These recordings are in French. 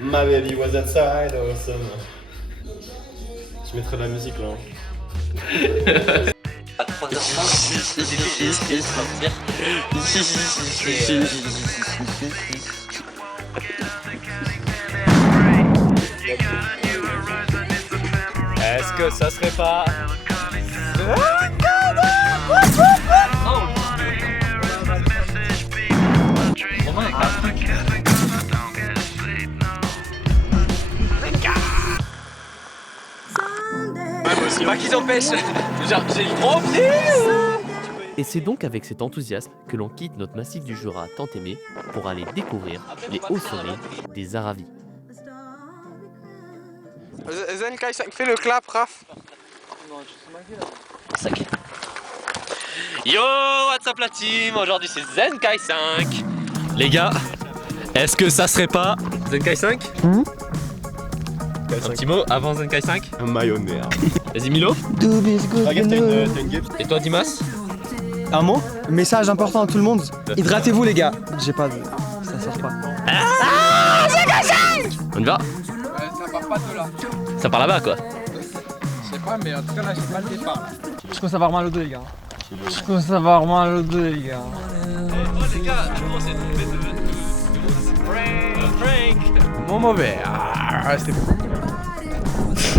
My baby was outside awesome. Je mettrai de la musique là. À 3h30, j'ai dû sortir. Est-ce que ça serait pas Pas qu'ils empêchent. Genre, j'ai le gros pied. Et c'est donc avec cet enthousiasme que l'on quitte notre massif du Jura tant aimé pour aller découvrir les hauts sommets des Aravis. Zen Kai5, fais le clap, Raph. Yo, what's up la team? Aujourd'hui c'est Zen Kai5. Les gars, est-ce que ça serait pas Zenkai 5 Un petit mot avant Zenkai 5. un mayonnaise? Vas-y Milo. Regarde, t'as une guêpe. Et toi Dimas? Un mot? Message important à tout le monde. Hydratez-vous les gars. J'ai pas de... Ça sort pas. On y va? Ça part pas de là. Ça part là-bas quoi. Je sais pas, mais en tout cas là, j'ai pas le départ. Je commence à avoir mal au dos les gars. Je commence à avoir mal au dos les gars. Les gars, on s'est trompé de prank. Mon mauvais. Ah, c'était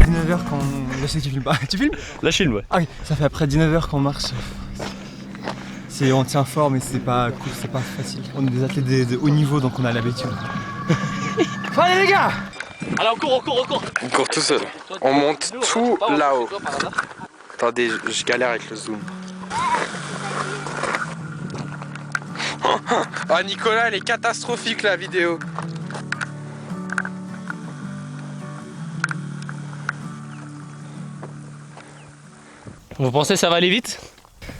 19h quand... Je sais que tu filmes pas. Tu filmes? La Chine ouais. Ah oui, ça fait après 19h qu'on marche. On tient fort mais c'est pas cool, c'est pas facile. On est des athlètes de haut niveau donc on a l'habitude. Allez les gars! Allez on court. On court tout seul. On monte tout là-haut. Attendez, je galère avec le zoom. Oh Nicolas, elle est catastrophique la vidéo. Vous pensez ça va aller vite?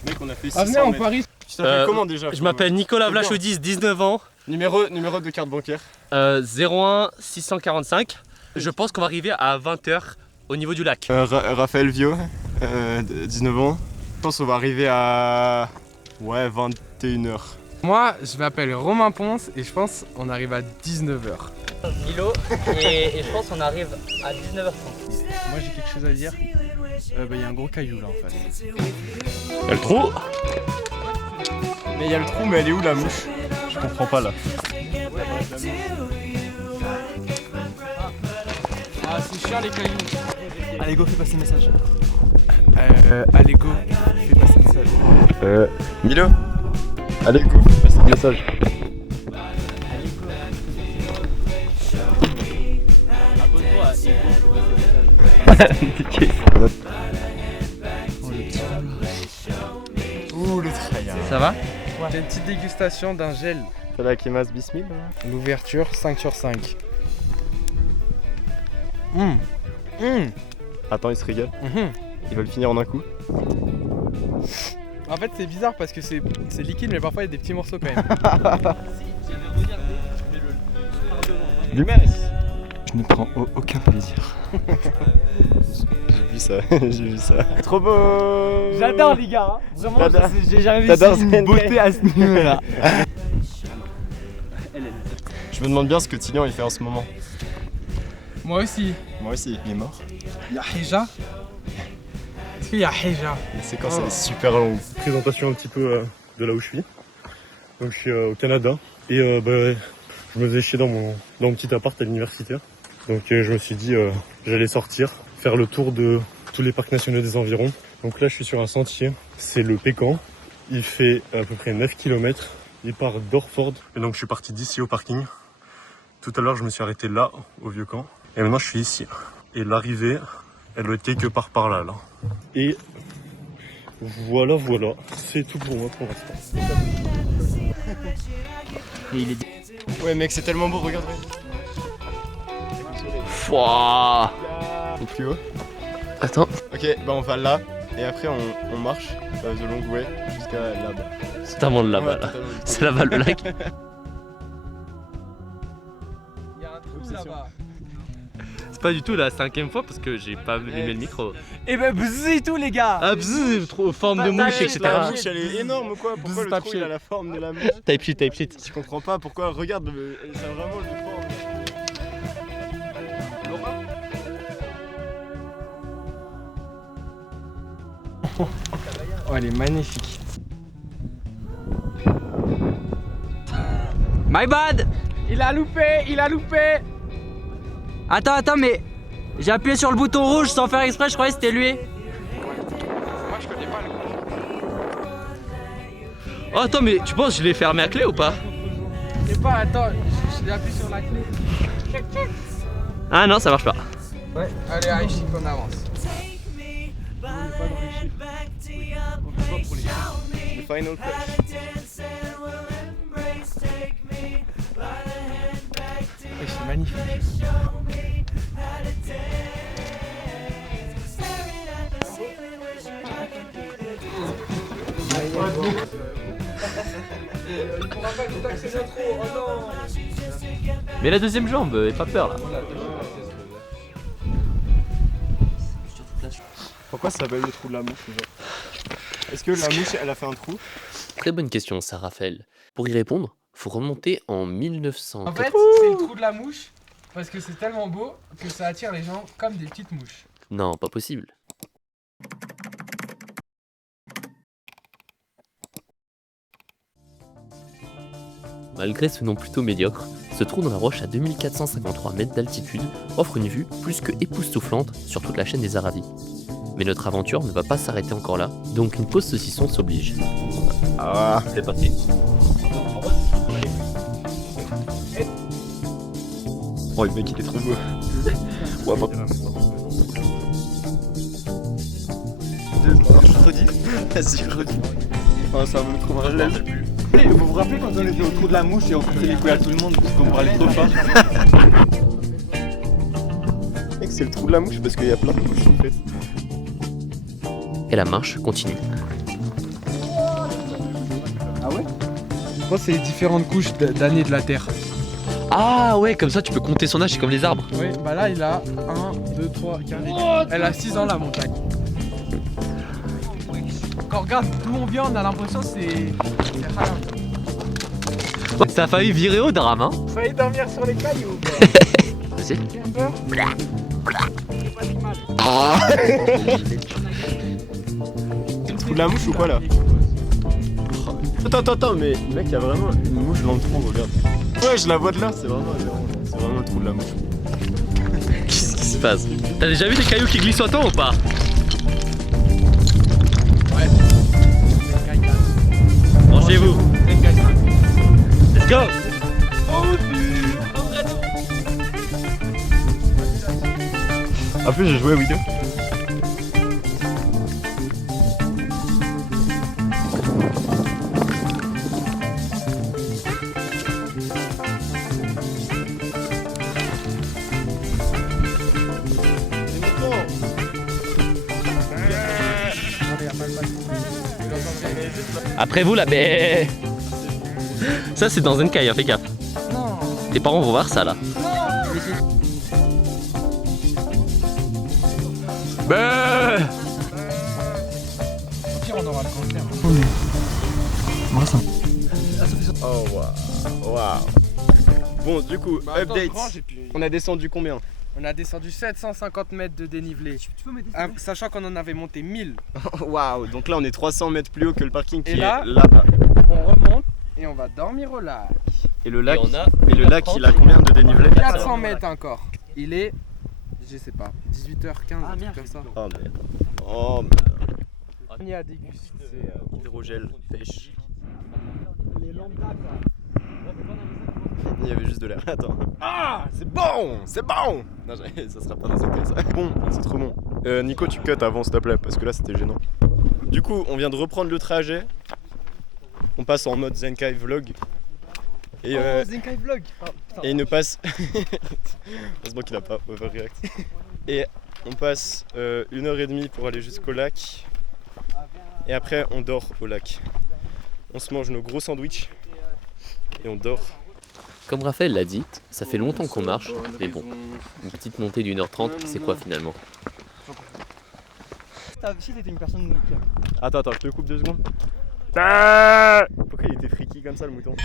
Mec, on a fait 600 Ah venez, on mètres. parie. Tu t'appelles comment déjà? Je m'appelle Nicolas Vlachodis, 19 ans. Numéro de carte bancaire. 01 645. Je pense qu'on va arriver à 20h au niveau du lac. Raphaël Vio, 19 ans. Je pense qu'on va arriver à 21h. Moi, je m'appelle Romain Ponce et je pense on arrive à 19h. Milo et je pense qu'on arrive à 19h30. Moi j'ai quelque chose à dire. Il y a un gros caillou là en fait. Le trou. Mais il y a le trou, mais elle est où la mouche? Je comprends pas là. Ah, c'est chiant les cailloux. Allez go, fais passer le message. Allez go, fais passer le message. Milo, allez go, passe le message. Ouh le traillard. Ça va? J'ai une petite dégustation d'un gel. C'est la Kemas Bismil. L'ouverture 5 sur 5. Attends, il se régale. Il va le finir en un coup. En fait c'est bizarre parce que c'est liquide mais parfois il y a des petits morceaux quand même. Je ne prends aucun plaisir. J'ai vu ça. Trop beau. J'adore les gars, vraiment, T'adores- j'ai jamais vu t'adores une Zen beauté à ce niveau-là. Je me demande bien ce que Tilian il fait en ce moment. Moi aussi. Moi aussi, il est mort. Il y a Hija. Est-ce qu'il y a Hija? La séquence elle est super longue. Présentation un petit peu de là où je suis. Donc je suis au Canada et je me faisais chier dans mon petit appart à l'université. Donc je me suis dit j'allais sortir, faire le tour de tous les parcs nationaux des environs. Donc là je suis sur un sentier, c'est le Pécan. Il fait à peu près 9 km. Il part d'Orford. Et donc je suis parti d'ici au parking. Tout à l'heure je me suis arrêté là, au Vieux-Camp. Et maintenant je suis ici. Et l'arrivée, elle doit être quelque part par là. Et voilà, c'est tout pour moi pour l'instant. Ouais mec, c'est tellement beau, regarde. Wouah. Au plus haut. Attends. Ok, on va là. Et après on marche the long way jusqu'à là-bas. C'est tellement là-bas là. C'est là-bas le lac. Il y a un trou là-bas. pas du tout la 5e fois parce que j'ai pas allumé le micro. Et ben bzzz et tout les gars. Ah bzzz, trop forme de mouche, etc. La mouche elle est énorme quoi. Pourquoi le trou il a la forme de la mouche? Type shit. Je comprends pas pourquoi. Regarde, c'est vraiment le forme. Oh elle est magnifique. My bad. Il a loupé. Attends, mais j'ai appuyé sur le bouton rouge sans faire exprès, je croyais que c'était lui. Oh attends, mais tu penses que je l'ai fermé à clé ou pas? Je sais pas, attends, je l'ai appuyé sur la clé. Ah non, ça marche pas. Ouais, allez Aïchik, on avance. Le final touch. C'est magnifique. Mais la deuxième jambe, aie pas peur là. Pourquoi ça s'appelle le trou de la mouche déjà? Est-ce que la mouche elle a fait un trou? Très bonne question, ça, Raphaël. Pour y répondre, faut remonter en 1900. En fait, c'est le trou de la mouche parce que c'est tellement beau que ça attire les gens comme des petites mouches. Non, pas possible. Malgré ce nom plutôt médiocre, ce trou dans la roche à 2453 mètres d'altitude offre une vue plus que époustouflante sur toute la chaîne des Aravis. Mais notre aventure ne va pas s'arrêter encore là, donc une pause saucisson s'oblige. Ah, C'est parti. oh le mec il est trop beau. Ouais, je redis. Vas-y, je redis. Oh, ça me trop mal. Vous vous rappelez quand on était au trou de la mouche et on faisait les couilles à tout le monde parce qu'on parlait trop fort? Mec, c'est le trou de la mouche parce qu'il y a plein de mouches en fait. Et la marche continue. Ah ouais? Je pense que c'est les différentes couches d'années de la Terre. Ah ouais, comme ça tu peux compter son âge, c'est comme les arbres. Oui, bah là il a 1, 2, 3, 4. Elle a 6 ans la montagne. Quand on regarde d'où on vient, on a l'impression que c'est rien. Ça a failli virer au drame, hein. Vous allez dormir sur les cailloux. Vas-y. C'est le trou de la mouche ou quoi là? Attends, mais mec, il y a vraiment une mouche dans le trou, regarde. Ouais, je la vois de là, c'est vraiment le trou de la mouche. Qu'est-ce qui se passe? T'as déjà vu des cailloux qui glissent autant ou pas? Ouais. Branchez-vous. Let's go. En plus, j'ai joué à Wii 2. Après vous la baie. Ça c'est dans Zenkai, hein, fais gaffe. Non. Tes parents vont voir ça là. Bah. Au pire, on aura le cancer. Oh waouh. Bon, du coup, update. On a descendu combien? On a descendu 750 mètres de dénivelé. Sachant qu'on en avait monté 1000. Waouh, donc là on est 300 mètres plus haut que le parking qui Et là, est là-bas. On remonte et on va dormir au lac. Et le lac, Et il a combien de dénivelé? 400 mètres encore. Il est, je sais pas, 18h15, un truc comme ça. Oh merde. Oh merde. On y a dégusté. C'est hydrogel, pêche. Il y avait juste de l'air. Attends. Ah, c'est bon, c'est bon. Non, ça sera pas dans cette cas ça. Bon, c'est trop bon. Nico, tu cut avant s'il te plaît, parce que là c'était gênant. Du coup, on vient de reprendre le trajet. On passe en mode Zenkai vlog. Et Zenkai vlog. et il ne passe. Heureusement qu'il a pas overreact. Et on passe 1h30 pour aller jusqu'au lac. Et après, on dort au lac. On se mange nos gros sandwichs. Et on dort. Comme Raphaël l'a dit, ça fait longtemps qu'on marche, mais bon, une petite montée d'1h30, c'est quoi finalement? Si t'étais une personne. Attends, je te coupe 2 secondes. Pourquoi il était freaky comme ça le mouton?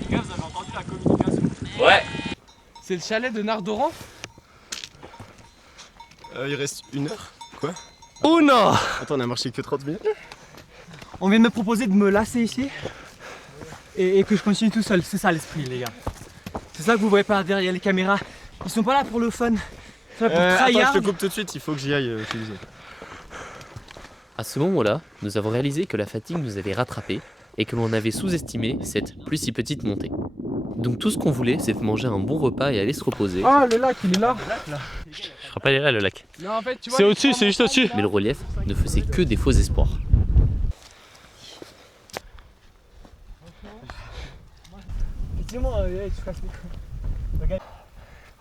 Les gars, vous avez entendu la communication? Ouais. C'est le chalet de Nardoran? Il reste 1 heure. Quoi? Oh non! Attends, on a marché que 30 minutes. On vient de me proposer de me lasser ici et que je continue tout seul. C'est ça l'esprit, les gars. C'est ça que vous voyez pas derrière les caméras. Ils sont pas là pour le fun. Ils sont là pour Attends, tryhard. je te coupe tout de suite, il faut que j'y aille utiliser. À ce moment-là, nous avons réalisé que la fatigue nous avait rattrapés et que l'on avait sous-estimé cette plus si petite montée. Donc tout ce qu'on voulait, c'était manger un bon repas et aller se reposer. Ah, le lac, il est là. Je rappelle là le lac. Non, en fait, tu vois. C'est au-dessus, c'est juste au-dessus. Mais le relief ne faisait que des faux espoirs.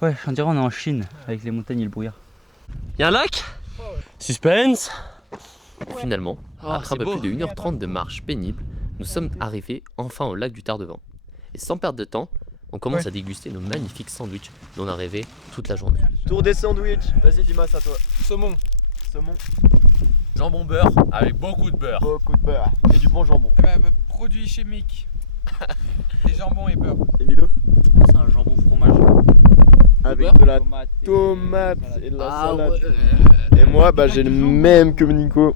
Ouais, on dirait on est en Chine avec les montagnes et le brouillard. Y'a un lac? Suspense. Finalement, Oh, après un c'est peu beau. plus de 1h30 de marche pénible, nous sommes arrivés enfin au lac du Tardevant. Et sans perdre de temps, on commence à déguster nos magnifiques sandwichs dont on a rêvé toute la journée. Tour des sandwichs. Vas-y, Dimas, à toi. Saumon. Saumon, Jambon beurre avec beaucoup de beurre. beaucoup de beurre et du bon jambon. Produits chimiques. Et jambon et beurre. Et Milo? C'est un jambon fromage. Avec de la tomate et de la salade. Et moi, bah, j'ai le même que Nico.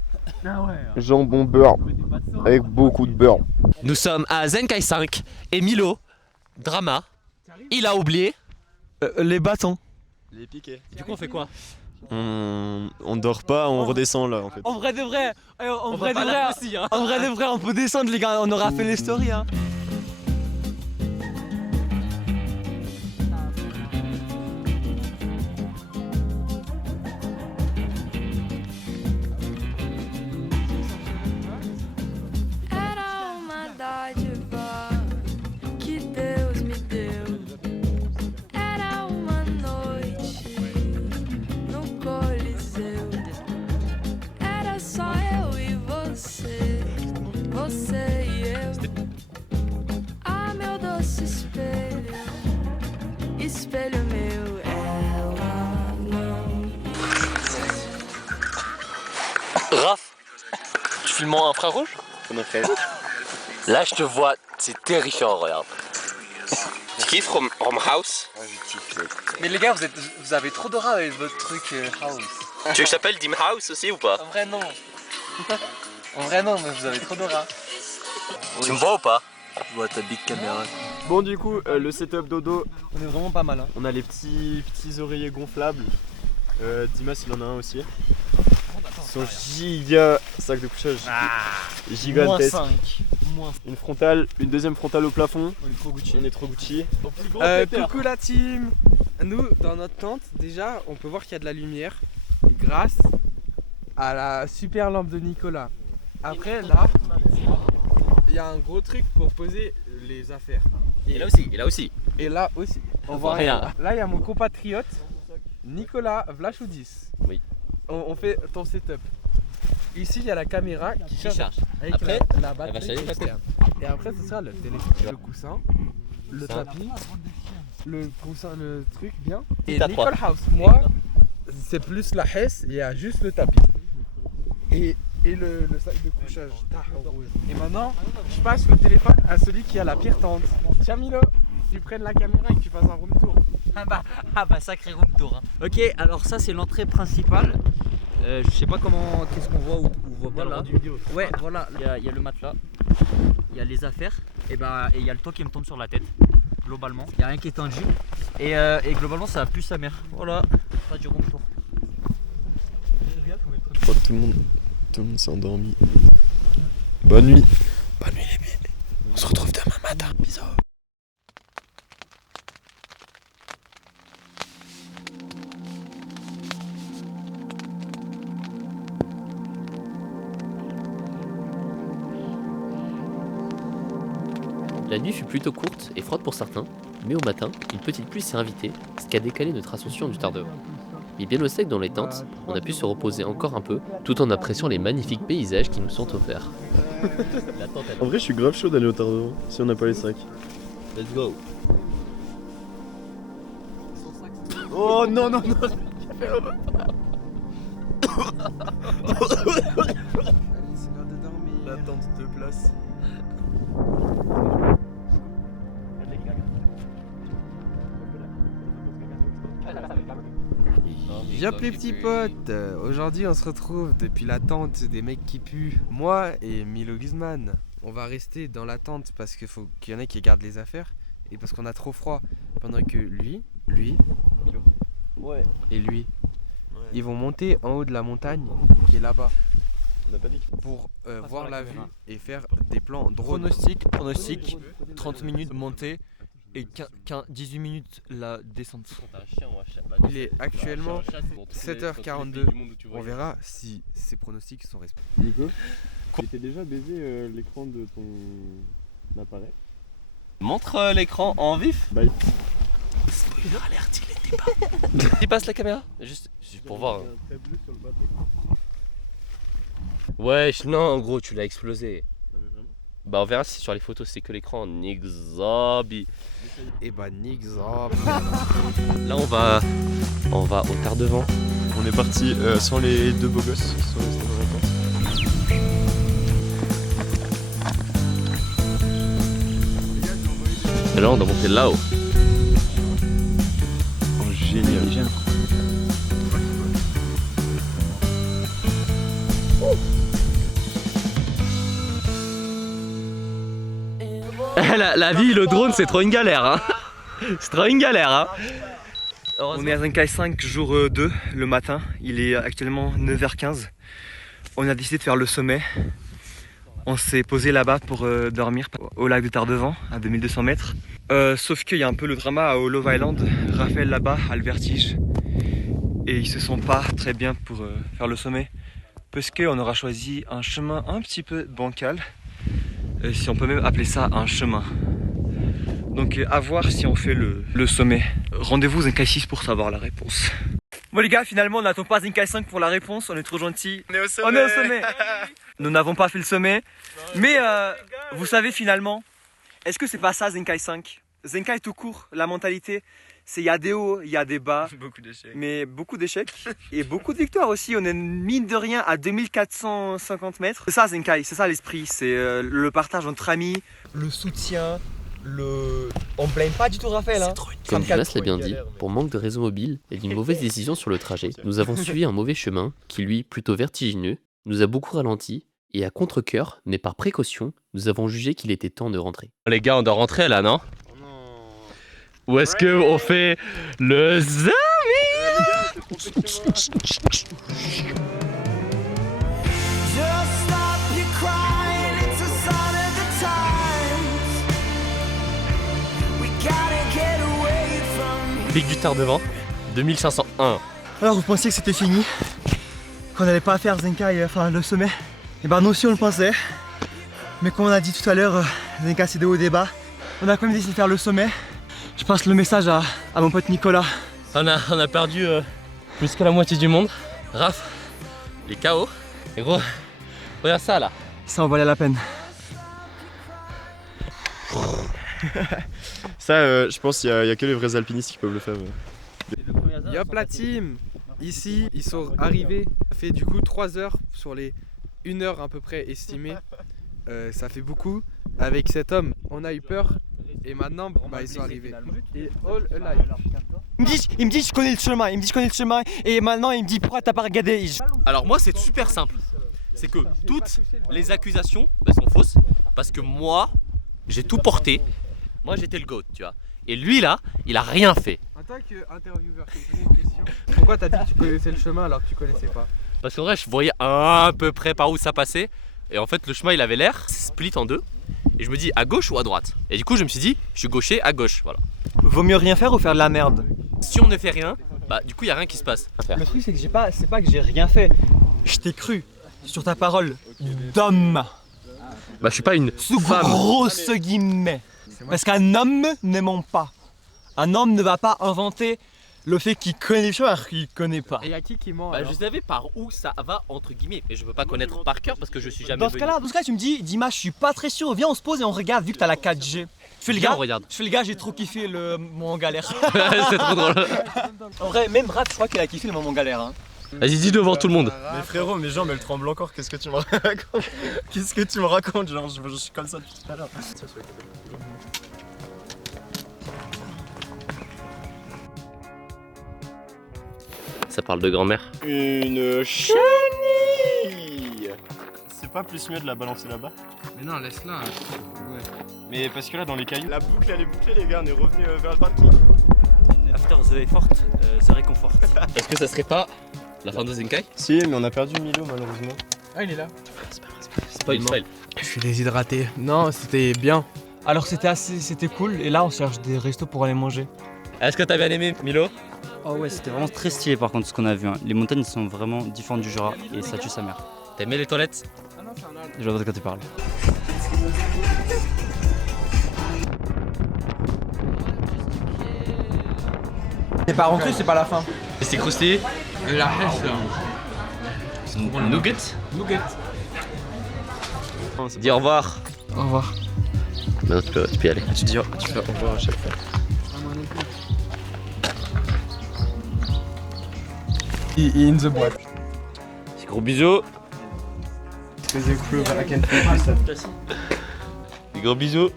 Jambon beurre avec beaucoup de beurre. Nous sommes à Zenkai 5 et Milo, drama, il a oublié. Les bâtons. Les piquets. Du coup, on fait quoi? On dort pas, on redescend là en fait. En vrai de vrai, en On vrai de va pas vrai, là aussi, hein. en vrai de vrai, on peut descendre les gars, on aura fait les stories hein. Era uma dádiva que Deus me deu. Era uma noite no Coliseu. Era só eu e você, você e eu. Ah, meu doce espelho, espelho meu, ela não. Raph, tu filmes en infrarouge? Là, je te vois, c'est terrifiant, regarde. Tu kiffes Home House? Mais les gars, vous avez trop d'aura avec votre truc house. Tu veux que je t'appelle Dim House aussi ou pas? En vrai, non. En vrai, non, mais vous avez trop d'aura. Tu me vois ou pas? Je vois ta big caméra. Bon, du coup, le setup dodo, On est vraiment pas mal hein. on a les petits oreillers gonflables. Dimas, il en a un aussi. Son giga sac de couchage. Gigantesque. Une frontale, une deuxième frontale au plafond. On est trop Gucci. Coucou la team. Nous, dans notre tente, déjà, on peut voir qu'il y a de la lumière grâce à la super lampe de Nicolas. Après, là, il y a un gros truc pour poser les affaires. Et là aussi, et là aussi. Et là aussi, on voit rien. Là, il y a mon compatriote Nicolas Vlachoudis. Oui. On fait ton setup. Ici, il y a la caméra qui charge. Avec Après, la batterie elle va charger externe. Et après, ce sera le téléphone, le coussin, le tapis, le coussin, le truc bien. Et T'as Nicole House, moi, c'est plus la Hesse, il y a juste le tapis. Et le sac de couchage. Et maintenant, je passe le téléphone à celui qui a la pire tente. Tiens Milo, tu prennes la caméra et que tu fasses un room tour. Ah bah sacré room tour hein. Ok, alors ça c'est l'entrée principale. Je sais pas comment, qu'est-ce qu'on voit ou on voit pas là. Ouais, voilà, il y a le matelas, il y a les affaires, et il y a le toit qui me tombe sur la tête. Globalement, il y a rien qui est tangible. Et globalement ça a plu sa mère. Voilà, pas du room tour. Je crois que tout le monde s'est endormi. Bonne nuit. Bonne nuit les bébés. On se retrouve demain matin. Bisous. La nuit fut plutôt courte et froide pour certains, Mais au matin, une petite pluie s'est invitée, ce qui a décalé notre ascension du Tardevant. Mais bien au sec dans les tentes, on a pu se reposer encore un peu, tout en appréciant les magnifiques paysages qui nous sont offerts. En vrai, je suis grave chaud d'aller au Tardevant, si on n'a pas les sacs. Let's go. Oh non, non, non. Allez, c'est l'heure de dormir. La tente de place. Yop les petits potes, aujourd'hui on se retrouve depuis la tente des mecs qui puent, moi et Milo Guzman. On va rester dans la tente parce qu'il faut qu'il y en ait qui gardent les affaires et parce qu'on a trop froid. Pendant que lui et lui, ils vont monter en haut de la montagne qui est là-bas. On n'a pas dit. Pour voir la vue et faire des plans drone. Pronostic, 30 minutes de montée et 18 minutes la descente. Il est actuellement 7h42. On verra si ces pronostics sont respectés. Nico, t'es déjà baisé l'écran de ton appareil? Montre l'écran en vif. Bye. Spoiler alert, il était pas. Tu passes la caméra juste pour voir. Wesh, non, gros, tu l'as explosé. Bah, on verra si sur les photos c'est que l'écran en exobi. Et bah nick zop. Là, on va au Tardevant. On est parti sans les deux beaux gosses, ils sont restés dans la tente. Et là, on doit monter là-haut. Oh, génial. La vie, le drone, c'est trop une galère, hein. C'est trop une galère, hein. On est à Zenkai 5 jour 2 le matin, il est actuellement 9h15. On a décidé de faire le sommet. On s'est posé là-bas pour dormir au lac de Tardevant à 2200 mètres. Sauf qu'il y a un peu le drama à Love Island. Raphaël là-bas a le vertige et ils se sent pas très bien pour faire le sommet parce qu'on aura choisi un chemin un petit peu bancal, si on peut même appeler ça un chemin. Donc à voir si on fait le sommet. Rendez-vous Zenkai 6 pour savoir la réponse. Bon les gars, finalement on n'attend pas Zenkai 5 pour la réponse, on est trop gentils. On est au sommet. Nous n'avons pas fait le sommet. Mais vous savez finalement, est-ce que c'est pas ça Zenkai 5? Zenkai tout court, la mentalité, c'est il y a des hauts, il y a des bas. Beaucoup d'échecs. Mais beaucoup d'échecs et beaucoup de victoires aussi. On est mine de rien à 2450 mètres. C'est ça Zenkai, c'est ça l'esprit, c'est le partage entre amis, le soutien. On blâme pas du tout Raphaël, hein. Comme Jonas l'a bien dit, pour manque de réseau mobile et d'une mauvaise décision sur le trajet, nous avons suivi un mauvais chemin qui, lui, plutôt vertigineux, nous a beaucoup ralenti et à contre-cœur, mais par précaution, nous avons jugé qu'il était temps de rentrer. Les gars, on doit rentrer là, non? Ou est-ce que on fait le zami? Pic du Tardevant, 2501. Alors vous pensiez que c'était fini, qu'on n'allait pas faire Zenkai, enfin le sommet? Et ben nous aussi on le pensait. Mais comme on a dit tout à l'heure, Zenkai c'est des hauts et des bas. On a quand même décidé de faire le sommet. Je passe le message à mon pote Nicolas. On a perdu plus que la moitié du monde. Raph, il est KO. Et gros, regarde ça là. Ça en valait la peine. Ça, je pense qu'il y a que les vrais alpinistes qui peuvent le faire. Yop la team. Ici, ils sont arrivés. Ça fait du coup 3 heures sur les 1 heure à peu près estimée. Ça fait beaucoup. Avec cet homme, on a eu peur. Et maintenant, bah, ils sont arrivés. Et all alive. Il me dit je connais le chemin, et maintenant il me dit pourquoi t'as pas regardé. Alors moi c'est super simple. C'est que toutes les accusations sont fausses. Parce que moi, j'ai tout porté. Moi j'étais le GOAT, tu vois. Et lui là, il a rien fait. En tant qu'intervieweur, je te posais une question. Pourquoi t'as dit que tu connaissais le chemin alors que tu connaissais pas? Parce qu'en vrai, je voyais à peu près par où ça passait. Et en fait, le chemin il avait l'air split en deux. Et je me dis à gauche ou à droite. Et du coup, je me suis dit, je suis gaucher à gauche. Voilà. Vaut mieux rien faire ou faire de la merde. Si on ne fait rien, bah du coup, il n'y a rien qui se passe. Le truc, c'est que c'est pas que j'ai rien fait. Je t'ai cru sur ta parole d'homme. Bah, je suis pas une Sous femme. grosse guillemets. Parce qu'un homme ne ment pas. Un homme ne va pas inventer le fait qu'il connaît les choses alors qu'il connaît pas. Et y'a qui ment Bah, alors je savais par où ça va entre guillemets, mais je peux pas connaître par cœur parce que je suis jamais Dans ce cas-là, tu me dis, Dimas, je suis pas très sûr, viens on se pose et on regarde vu que t'as la 4G. Je fais le Viens, gars, on regarde. j'ai trop kiffé le moment galère. C'est trop drôle. En vrai, même Brad, je crois qu'il a kiffé le moment galère. Hein. Vas-y, dis devant tout le monde. Mais frérot, mes jambes elles tremblent encore, qu'est-ce que tu me racontes? Qu'est-ce que tu me racontes? Genre, je suis comme ça depuis tout à l'heure. Ça parle de grand-mère. Une chenille. C'est pas plus mieux de la balancer là-bas? Mais non, laisse-la. Mais parce que là, dans les cailloux, la boucle elle est bouclée, les gars, on est revenu vers le parking. After the effort, the réconfort. Est-ce que ça serait pas la fin de Zenkai? Si, mais on a perdu Milo malheureusement. Ah, il est là. Spoil. Je suis déshydraté. Non, c'était bien. Alors c'était cool et là on cherche des restos pour aller manger. Est-ce que t'as bien aimé Milo? Oh ouais, c'était vraiment très stylé par contre ce qu'on a vu. Hein. Les montagnes sont vraiment différentes du Jura et ça tue sa mère. T'as aimé les toilettes? Je vois de quoi tu parles. C'est pas rentré, c'est pas la fin. Et c'est croustillé? La hache là. Nougat? Dis au revoir. Au revoir. Maintenant tu peux y aller. Tu fais au revoir à chaque fois. In the boîte. Gros bisous. Des gros bisous.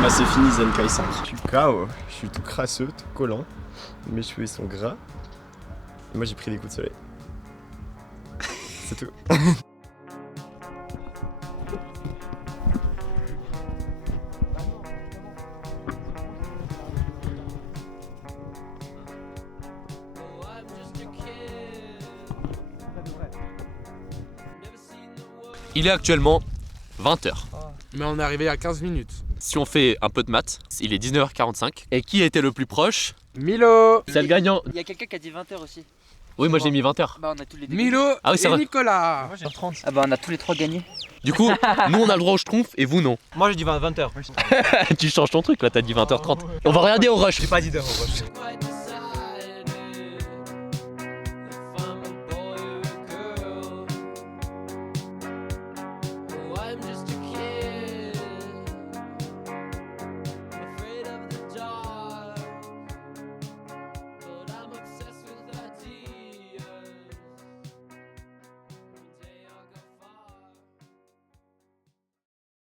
Bah c'est fini Zenkai 5. Je suis KO, je suis tout crasseux, tout collant. Mes cheveux ils sont gras. Et moi j'ai pris des coups de soleil. C'est tout. Il est actuellement 20h. Mais on est arrivé à 15 minutes. Si on fait un peu de maths, il est 19h45. Et qui était le plus proche? Milo. C'est le gagnant. Il y a quelqu'un qui a dit 20h aussi. Oui, moi j'ai mis 20h. Bah on a tous les deux. Milo Ah oui, c'est et vrai. Nicolas. Ah bah on a tous les trois gagné. Du coup, nous on a le droit au schtroumpf et vous non. Moi j'ai dit 20h. Tu changes ton truc là, t'as dit 20h30. On va regarder au rush. J'ai pas dit d'heure au rush.